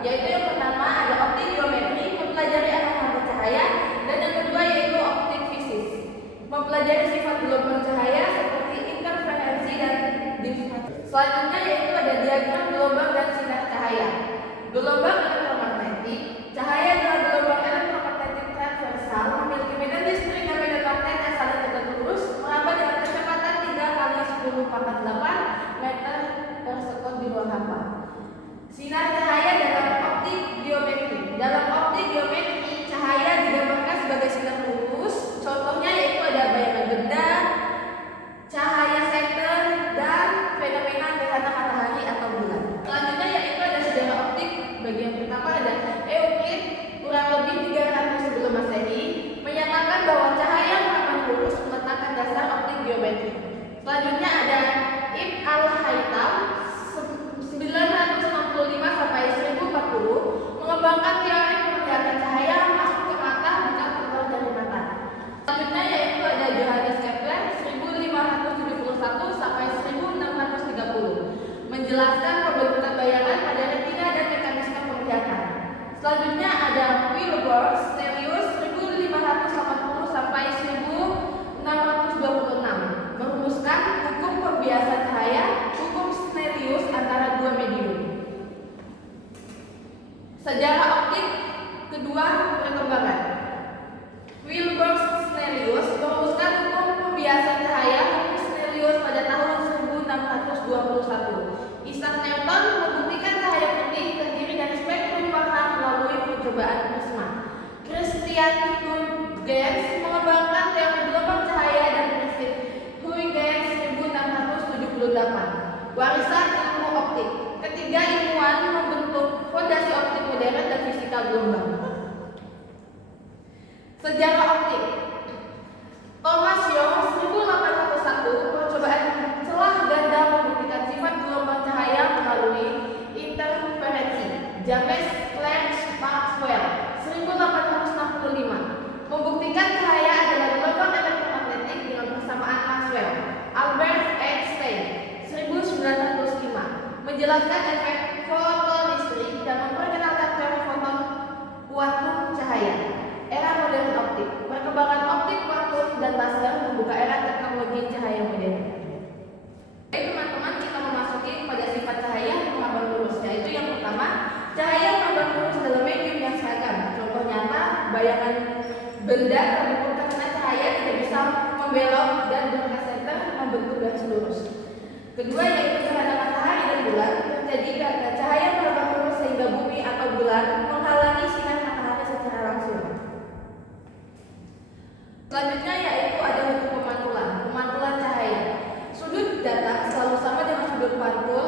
yaitu yang pertama ada optik geometri, mempelajari arah cahaya, dan yang kedua yaitu optik fisis, mempelajari sifat gelombang cahaya seperti interferensi dan diffraksi. Selanjutnya yaitu ada diagram gelombang dan sinar cahaya. Gelombang elektromagnetik, cahaya adalah gelombang elektromagnetik transversal, memiliki medan listrik dan medan magnet yang saling tegak lurus, merambat dengan kecepatan 3 kali 10⁴ meter per sekon di ruang hampa. Sinar cahaya dalam optik geometri. Dalam optik geometri, cahaya digambarkan sebagai sinar lurus. Contohnya yaitu ada bayangan benda, cahaya senter, dan fenomena gerhana matahari atau bulan. Selanjutnya yaitu ada sejarah optik. Bagian pertama ada Euclid kurang lebih 300 sebelum Masehi menyatakan bahwa cahaya merupakan lurus meletakkan dasar optik geometri. Selanjutnya ada Ibn al-Haytham 965 sampai 1040 mengembangkan teori penglihatan cahaya masuk ke mata bukan keluar dari mata. Selanjutnya yaitu ada Johannes Kepler 1571 sampai 1630 menjelaskan pembentukan bayangan pada retina dan mekanisme penglihatan. Selanjutnya ada Wilbur Snellius 1580 sampai 1626 merumuskan hukum pembiasan cahaya, hukum Snellius antara dua medium. Sejarah optik kedua perkembangan. Wilbur Snellius merumuskan hukum pembiasan cahaya, hukum Snellius pada tahun 1621. Isaac Newton membuktikan cahaya putih terdiri dari spektrum warna melalui percobaan prisma. Christian Huygens mengembangkan teori gelombang cahaya dan prinsip Huygens 1678. Warisan ilmu optik. Ketiga ilmuwan membentuk fondasi optik modern dan fisika gelombang. Sejarah optik. Thomas Young 1801 percobaan celah ganda membuktikan sifat gelombang cahaya melalui interferensi. James Clerk Maxwell 1865 membuktikan cahaya adalah gelombang elektromagnetik dengan persamaan Maxwell. Albert Einstein 1905 menjelaskan efek fotonistrik dan memperkenalkan teori foton kuantum cahaya. Era modern optik. Perkembangan optik kuantum dan laser membuka era teknologi cahaya modern. Baik teman-teman, kita memasuki pada sifat cahaya merambat lurus, yaitu yang pertama, cahaya merambat lurus dalam medium yang seragam. Contoh nyata, bayangan benda terbentuk karena cahaya tidak bisa membelok dan berkas center membentuk garis lurus. Kedua yaitu gerhana matahari dan bulan terjadi karena cahaya merambat lurus sehingga bumi atau bulan menghalangi sinar matahari secara langsung. Selanjutnya yaitu ada hukum pemantulan cahaya. Sudut datang selalu sama dengan sudut pantul,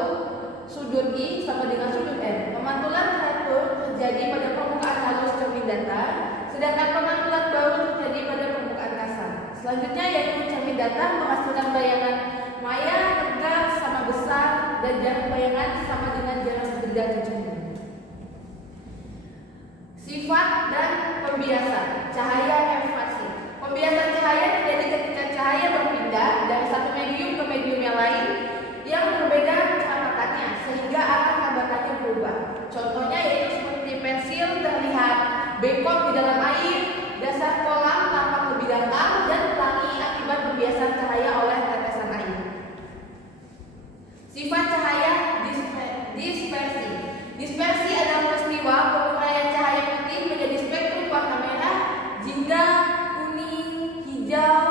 sudut I sama dengan sudut M. Pemantulan teratur terjadi pada permukaan halus cermin datar, sedangkan pemantulan baru terjadi pada permukaan kasar. Selanjutnya yaitu cermin datar menghasilkan bayangan maya tegak sama besar dan jarak bayangan sama dengan jarak benda ke cermin. Sifat dan pembiasan cahaya refraksi. Pembiasan cahaya terjadi ketika cahaya berpindah dari satu medium ke medium yang lain yang berbeda kehambatan sehingga arah hambatannya berubah. Contohnya yaitu seperti pensil terlihat bengkok di dalam air, dasar kolam tampak lebih datar dan pelangi akibat pembiasan cahaya oleh tetesan air. Sifat cahaya dispersi. Dispersi adalah peristiwa penguraian cahaya putih menjadi spektrum warna merah, jingga, kuning, hijau,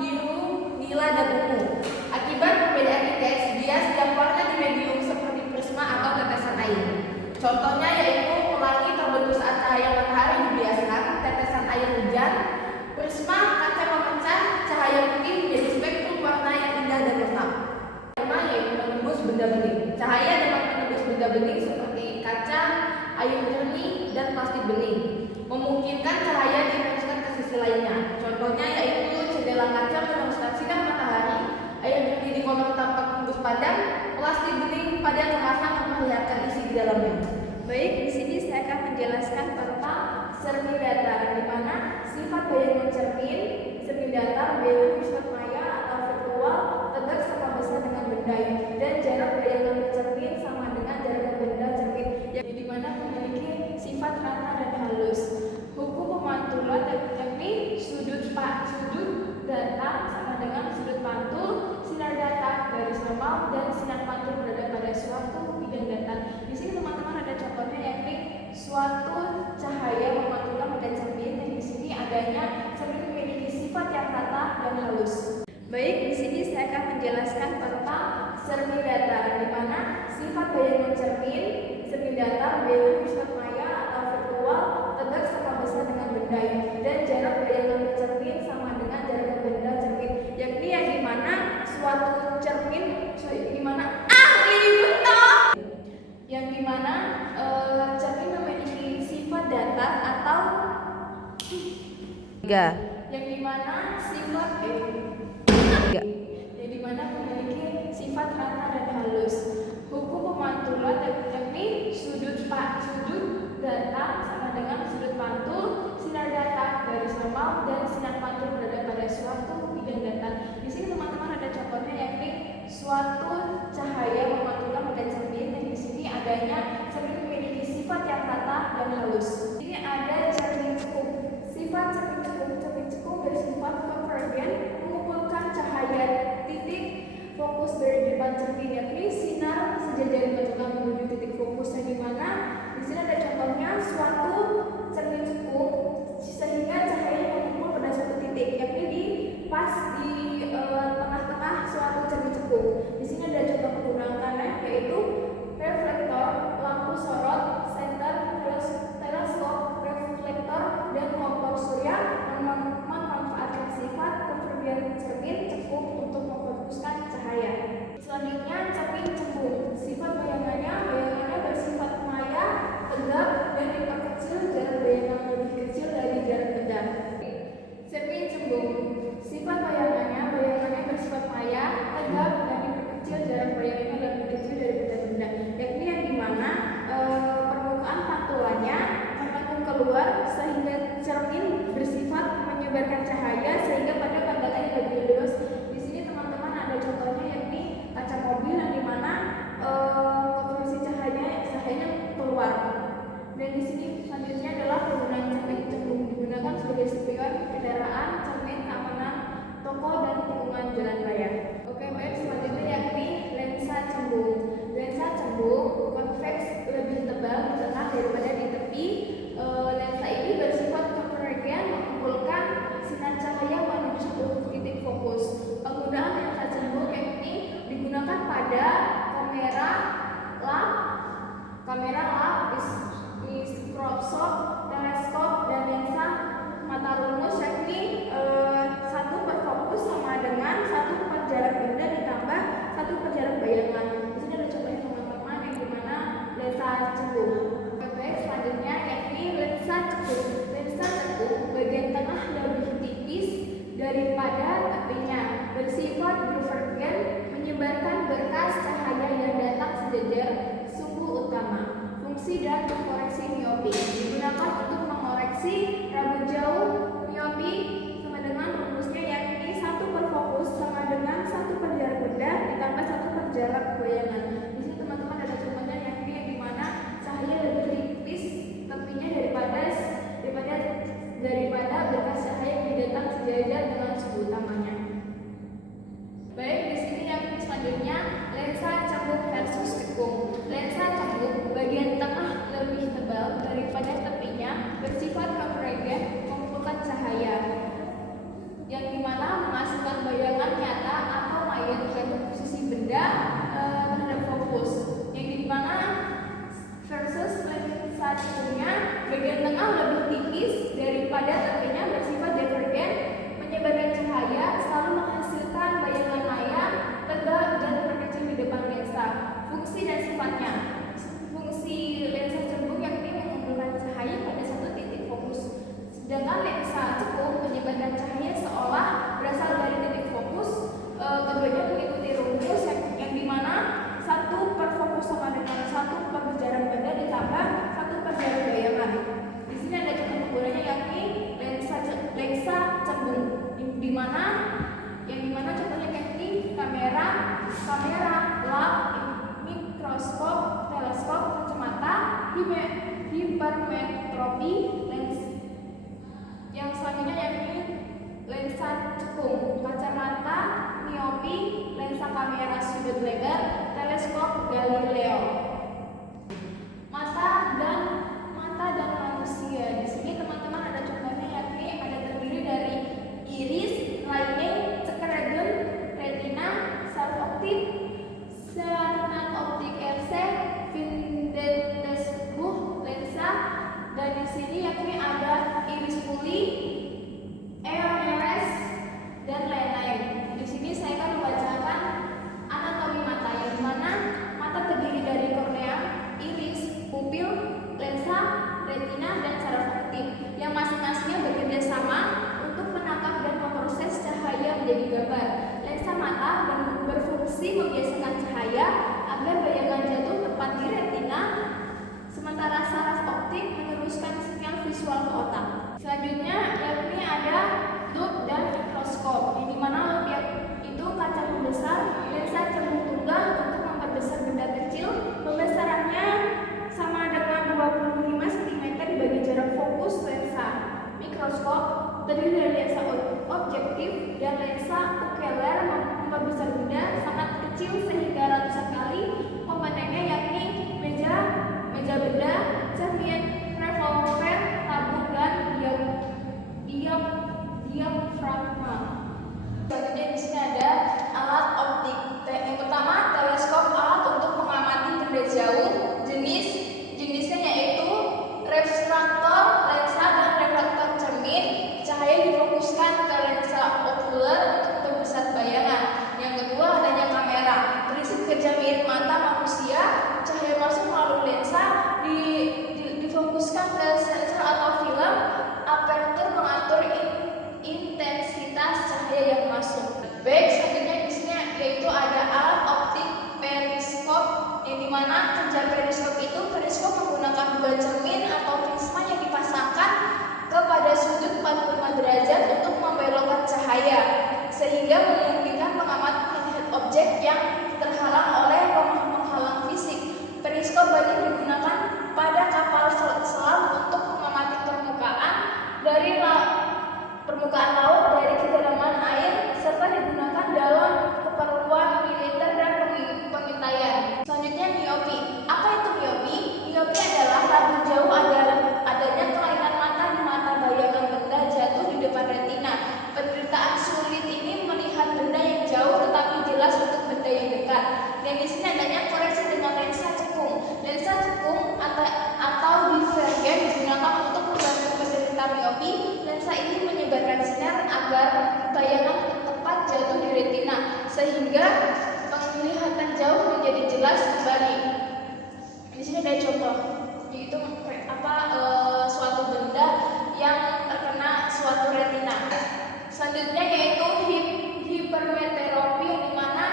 biru, nila, dan ungu. Akibat perbedaan indeks bias dan warna di medium seperti prisma atau tetesan air. Contohnya yaitu pelangi terbentuk saat cahaya matahari dibiaskan, tetesan air hujan, prisma kaca memecah, cahaya putih menjadi spektrum warna yang indah dan tetap. Pertama yaitu menembus benda bening. Cahaya dapat menembus benda bening seperti kaca, air jernih, dan plastik bening. Memungkinkan cahaya dihembuskan ke sisi lainnya. Contohnya yaitu jendela kaca menembuskan sinar matahari, air jernih di kolam tampak tembus padam, plastik bening pada kemasan memperlihatkan isi di dalamnya. Baik, di sini saya akan menjelaskan tentang cermin datar, di mana sifat bayangan cermin datar bersifat maya atau virtual tegak sama besar dengan benda, dan jarak bayangan cermin sama dengan jarak benda cermin, yang di mana memiliki dan halus. Baik, di sini saya akan menjelaskan tentang cermin datar, di mana sifat bayangan cermin datar bersifat maya atau virtual, tegak sama besar dengan benda, dan jarak bayangan cermin sama dengan jarak benda cermin, yakni yang dimana suatu cermin yang dimana cermin memiliki sifat datar atau yang dimana memiliki sifat rata dan halus. Hukum pemantulan yakni sudut datar sama dengan sudut pantul, sinar datar garis normal, dan sinar pantul berada pada suatu bidang datar. Di sini teman-teman ada contohnya, yakni suatu cahaya memantulkan pada cermin, dan di sini adanya cermin memiliki sifat yang rata dan halus. Ini ada cermin cekung. Sifat cermin cekung bersifat konvergen, mengumpulkan cahaya titik fokus dari depan cermin, yakni sinar sejajar dimasukkan menuju titik fokus, yang dimana di sini ada contohnya suatu cermin cekung sehingga cahaya mengumpul pada suatu titik, yakni di tengah-tengah suatu cermin cekung. Di sini ada contoh penggunaannya, yaitu reflektor, lampu sorot, senter, teleskop, reflektor, dan kompor surya memanfaatkan sifat konvergen cermin cekung untuk memfokuskan cahaya. Selanjutnya, cermin cembung. Sifat bayangannya bersifat maya, tegak, dan diperkecil jarak bayangan lebih kecil dari jarak benda. Cermin cembung. Sifat bayangannya bersifat maya, tegak, dan diperkecil jarak bayangannya lebih kecil dari benda-benda, yakni yang dimana permukaan pantulannya menekuk keluar sehingga cermin bersifat menyebarkan cahaya sehingga pada pandangannya lebih luas. Di sini teman-teman ada contohnya, yakni kaca mobil yang dimana konversi cahayanya keluar. Dan di sini selanjutnya adalah penggunaan cermin cembung, digunakan sebagai spion kendaraan, cermin keamanan toko dan tikungan jalan raya. Oke, baik, selanjutnya yakni lensa menjadi gambar. Lensa mata berfungsi membiasakan cahaya agar bayangan jatuh tepat di retina, sementara saraf optik meneruskan sinyal visual ke otak. Selanjutnya yakni ada loop dan mikroskop, yang dimana loop itu kaca pembesar lensa cembung tunggal untuk memperbesar benda kecil. Pembesarannya sama dengan 25 cm dibagi jarak fokus lensa. Mikroskop terdiri dari lensa objektif dan lensa ocular memperbesar benda sangat kecil sehingga ratusan kali. Komponennya yakni meja benda, cermin, revolver, tabung, dan diafragma. Selanjutnya di sini ada alat optik. Yang pertama, teleskop, alat untuk mengamati benda jauh. Jenisnya yaitu refraktor, lensa dan reflektor cermin. Cahaya difokuskan ke lensa okuler untuk memperbesar bayangan. Yang kedua, adanya kamera. Prinsip kerja mirip mata manusia. Cahaya masuk melalui lensa difokuskan ke sensor atau film. Apertur mengatur intensitas cahaya yang masuk. Baik, selanjutnya di sini yaitu ada alat optik periskop, yang dimana kerja periskop itu menggunakan dua cermin atau prisma yang dipasangkan kepada sudut 45 derajat untuk membelokkan cahaya, sehingga memungkinkan pengamat melihat objek yang terhalang oleh penghalang fisik. Periskop banyak digunakan pada kapal selam untuk mengamati permukaan laut dari kedalaman air, serta digunakan dalam keperluan militer dan pengintaian. Selanjutnya, miopi. Apa itu miopi? Miopi adalah rabun jauh adanya kelainan mata di mata bayangan benda jatuh di depan retina. Penderitaan sulit ini melihat benda yang jauh tetapi jelas untuk benda yang dekat. Dan di sini adanya koreksi dengan lensa cekung. Lensa cekung atau divergen digunakan untuk membantu penderita miopi. Lensa ini menyebarkan sinar agar bayangan tepat jatuh di retina, sehingga penglihatan jauh menjadi jelas kembali. Di sini ada contoh, yaitu suatu benda yang terkena suatu retina. Selanjutnya yaitu hipermetropi, yang dimana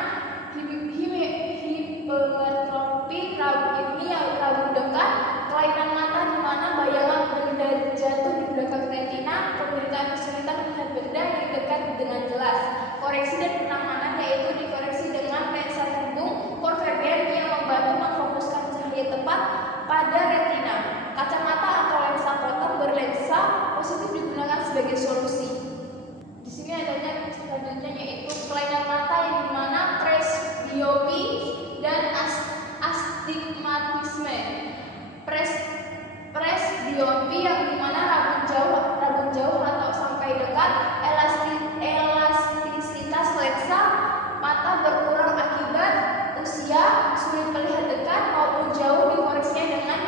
hipermetropi ini yang rabun dekat, kelainan mata di mana bayangan benda jatuh di belakang retina, penderitaan kesulitan melihat benda yang dekat dengan jelas. Koreksi dan penanganan yaitu dikoreksi dengan lensa cembung konvergen yang membantu memfokuskan cahaya tepat pada retina. Kacamata atau lensa kotak berlensa positif digunakan sebagai solusi. Di sini adanya selanjutnya yaitu kelainan mata, yang dimana presbiopi dan astigmatisme. Presbiopi yang dimana rabun jauh atau sampai dekat, elastisitas lensa mata berkurang akibat usia, sulit melihat dekat maupun jauh, dikoreksinya dengan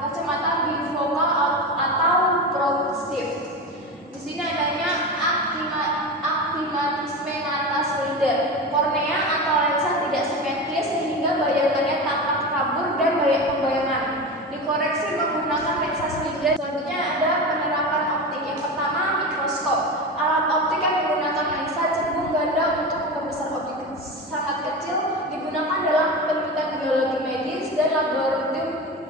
kacamata bifokal atau progresif. Di sini adanya astigmatisme mata slider. Kornea atau lensa tidak simetris sehingga bayangannya tampak kabur dan banyak pembayangan. Dikoreksi menggunakan lensa slider. Selanjutnya ada penerapan optik. Yang pertama, mikroskop. Alat optik yang menggunakan lensa cembung ganda untuk memperbesar objek sangat kecil, digunakan dalam penelitian biologi medis dan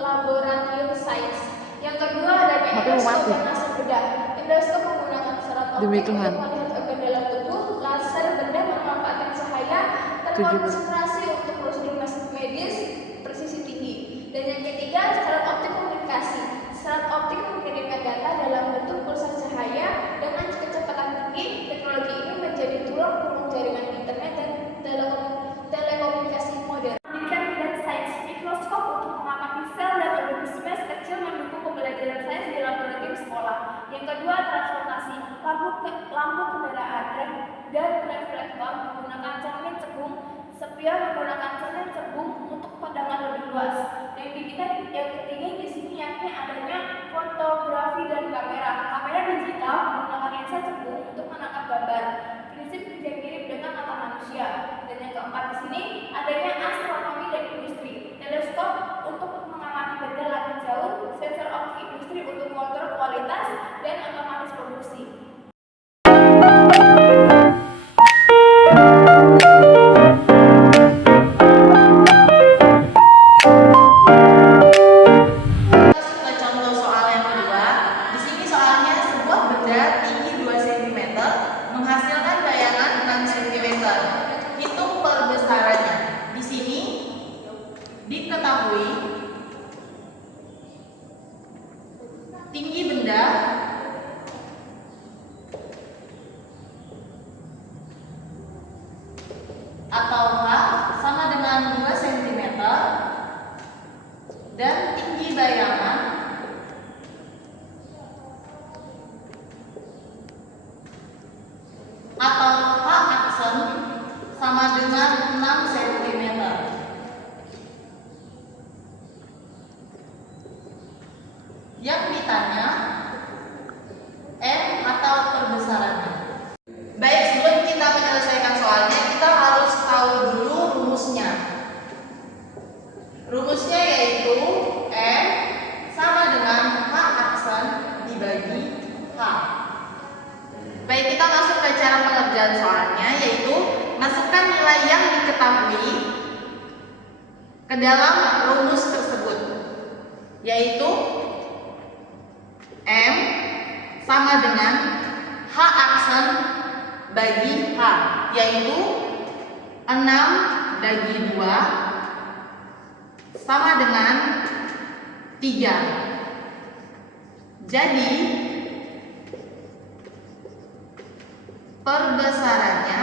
laboratorium sains. Yang kedua adanya endoskop dan laser bedah. Endoskop menggunakan serat optik untuk melihat organ dalam tubuh. Laser bedah memanfaatkan cahaya terkonsentrasi untuk prosedur medis presisi tinggi. Dan yang ketiga, serat optik komunikasi. Serat optik mengirimkan data dalam bentuk pulsa cahaya dengan kecepatan tinggi. Teknologi ini menjadi tulang punggung jaringan internet dan telekomunikasi modern. Pendidikan dan sains. Mikroskop untuk mengamati sel dan organisme kecil mendukung pembelajaran sains di laboratorium sekolah. Yang kedua, transportasi. Lampu kendaraan dan reflektor menggunakan cermin cembung. Spion menggunakan cermin cembung untuk pandangan lebih luas. Yang ketiga di sini yakni adanya fotografi dan kamera. Kamera digital menggunakan lensa cembung untuk menangkap gambar. Prinsip kerja mirip dengan mata manusia. Dan yang keempat di sini adanya astronomi dan industri. Teleskop untuk mengamati benda langit jauh, sensor optik industri untuk kontrol kualitas dan otomatis produksi. atau H sama dengan 2 cm dan tinggi bayangan atau H aksen sama dengan 6 cm. Yang ditanya M atau perbesarannya. Baik, sebelum kita menyelesaikan soalnya, kita harus tahu dulu rumusnya. Rumusnya yaitu M sama dengan H aksen dibagi H. Baik, kita masuk ke cara pengerjaan soalnya, yaitu masukkan nilai yang diketahui ke dalam rumus tersebut, yaitu M sama dengan H aksen bagi H, yaitu 6 bagi 2 sama dengan 3. Jadi perbesarannya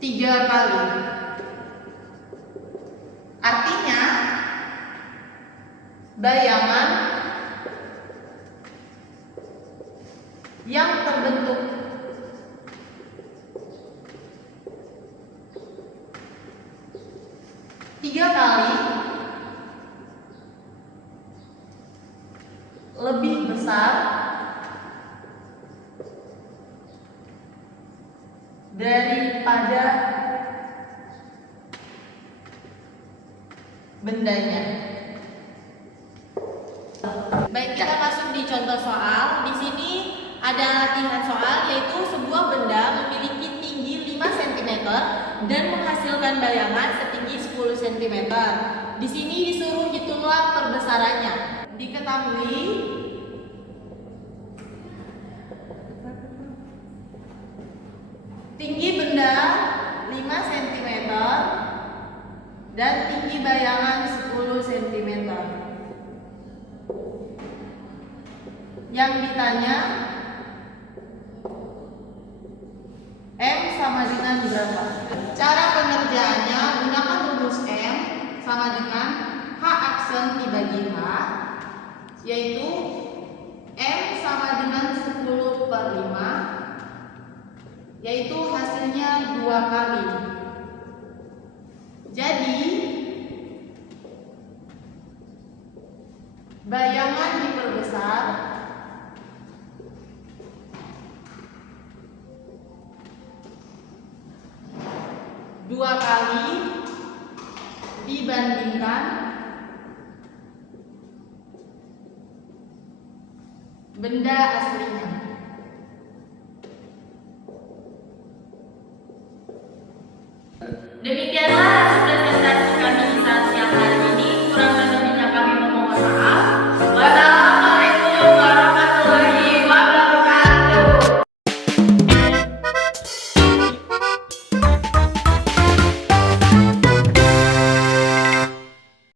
3 kali. Artinya bayangan yang terbentuk tiga kali lebih besar daripada bendanya. Baik, kita masuk di contoh soal. Di sini ada latihan soal, yaitu sebuah benda memiliki tinggi 5 cm dan menghasilkan bayangan setinggi 10 cm. Di sini disuruh hitunglah perbesarannya. Diketahui tinggi benda 5 cm dan tinggi bayangan 10 cm. Yang ditanya M sama dengan berapa? Cara pengerjaannya, gunakan rumus M sama dengan H aksen dibagi H, yaitu M sama dengan 10/5, yaitu hasilnya 2 kali. Jadi bayangan diperbesar 2 kali dibandingkan benda aslinya.